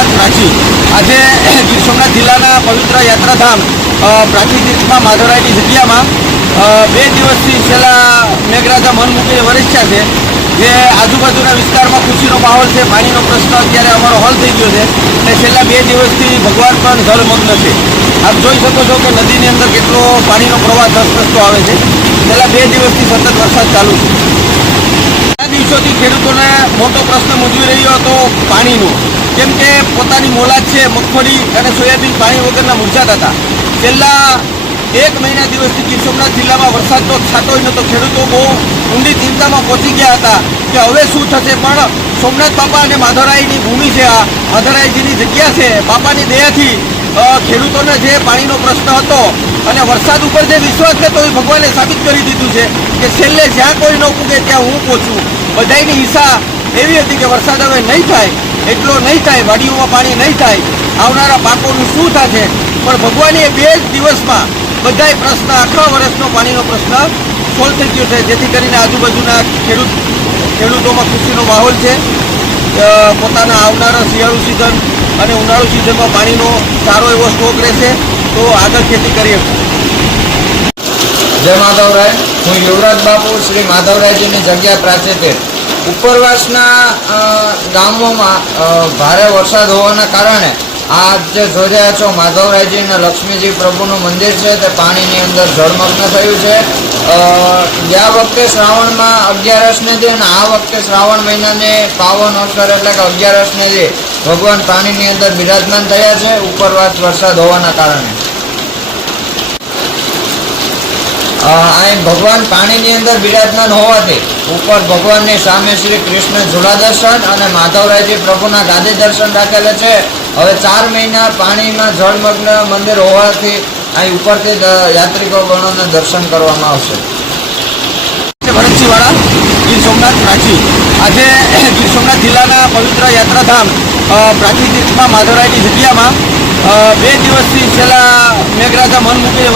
સોમનાથ પ્રાચી આજે ગીર સોમનાથ જિલ્લાના પવિત્ર યાત્રાધામ પ્રાચી તીર્થમાં માધવરાયની જગ્યામાં બે દિવસથી છેલ્લા મેઘરાજા મન મૂકીને વરસ્યા છે, જે આજુબાજુના વિસ્તારમાં ખુશીનો માહોલ છે, પાણીનો પ્રશ્ન અત્યારે અમારો હલ થઈ ગયો છે અને છેલ્લા બે દિવસથી ભગવાન પણ જળમગ્ન છે. આપ જોઈ શકો છો કે નદીની અંદર કેટલો પાણીનો પ્રવાહ ધસધસતો આવે છે. છેલ્લા બે દિવસથી સતત વરસાદ ચાલુ છે. ખેડૂતોને મોટો પ્રશ્ન મૂંઝવી રહ્યો હતો પાણીનો. કેમ કે પોતાની મોલાદ છે મગફળી અને સોયાબીન પાણી વગરના મૂંઝાતા હતા. છેલ્લા એક મહિના દિવસથી ગીર સોમનાથ જિલ્લામાં વરસાદ તો છાતો જ નહોતો. ખેડૂતો બહુ ઊંડી ચિંતામાં પહોંચી ગયા હતા કે હવે શું થશે? પણ સોમનાથ બાપા અને માધવરાયની ભૂમિ છે આ. માધવરાયજીની જગ્યા છે. બાપાની દયાથી ખેડૂતોને જે પાણીનો પ્રશ્ન હતો અને વરસાદ ઉપર જે વિશ્વાસ છે તો એ ભગવાને સાબિત કરી દીધું છે કે છેલ્લે જ્યાં કોઈ ન પૂગે ત્યાં હું પહોંચું. બધાની ઈચ્છા એવી હતી કે વરસાદ હવે નહીં થાય, એટલો નહીં થાય, વાડીઓમાં પાણી નહીં થાય. આવનારા પાકોનું શું થશે? પણ ભગવાને બે જ દિવસમાં બધાય પ્રશ્ન, આખા વર્ષનો પાણીનો પ્રશ્ન સોલ્વ થઈ ગયો છે. જેથી કરીને આજુબાજુના ખેડૂત, ખેડૂતોમાં ખુશીનો માહોલ છે. પોતાના આવનારા શિયાળુ સિઝન અને ઉનાળુ સિઝનમાં પાણીનો સારો એવો સ્ટોક રહેશે. તો આગળ ખેતી કરી શકશે જય માધવરાય. હું યુવરાજ બાપુ, શ્રી માધવરાયજીની જગ્યા પ્રાચીતે ઉપરવાસના ગામોમાં ભારે વરસાદ હોવાના કારણે આ જે જોઈ રહ્યા છો, માધવરાયજી અને લક્ષ્મીજી પ્રભુનું મંદિર છે, તે પાણીની અંદર જળમગ્ન થયું છે. ગયા વખતે શ્રાવણમાં અગિયારસને જે અને આ વખતે શ્રાવણ મહિનાને પાવન અવસર એટલે કે અગિયારસને દે ભગવાન પાણીની અંદર બિરાજમાન થયા છે, ઉપરવાસ વરસાદ હોવાના કારણે. ભગવાન પાણીની અંદર બિરાજમાન હોવાથી ઉપર ભગવાનની સામે શ્રી કૃષ્ણ ઝૂલા દર્શન અને માધવરાયજી પ્રભુના ગાદી દર્શન રાખેલા છે. હવે ચાર મહિના પાણીમાં જળમગ્ન મંદિર હોવાથી અહીં ઉપરથી યાત્રિકો ગણોને દર્શન કરવામાં આવશે. ભરતસિંહવાળા, ગીર સોમનાથ પ્રાચી. આજે ગીર સોમનાથ જિલ્લાના પવિત્ર યાત્રાધામ પ્રાચી તીર્થમાં માધવરાયની જગ્યામાં બે દિવસથી છેલ્લા મેઘરાજા મન મૂકીને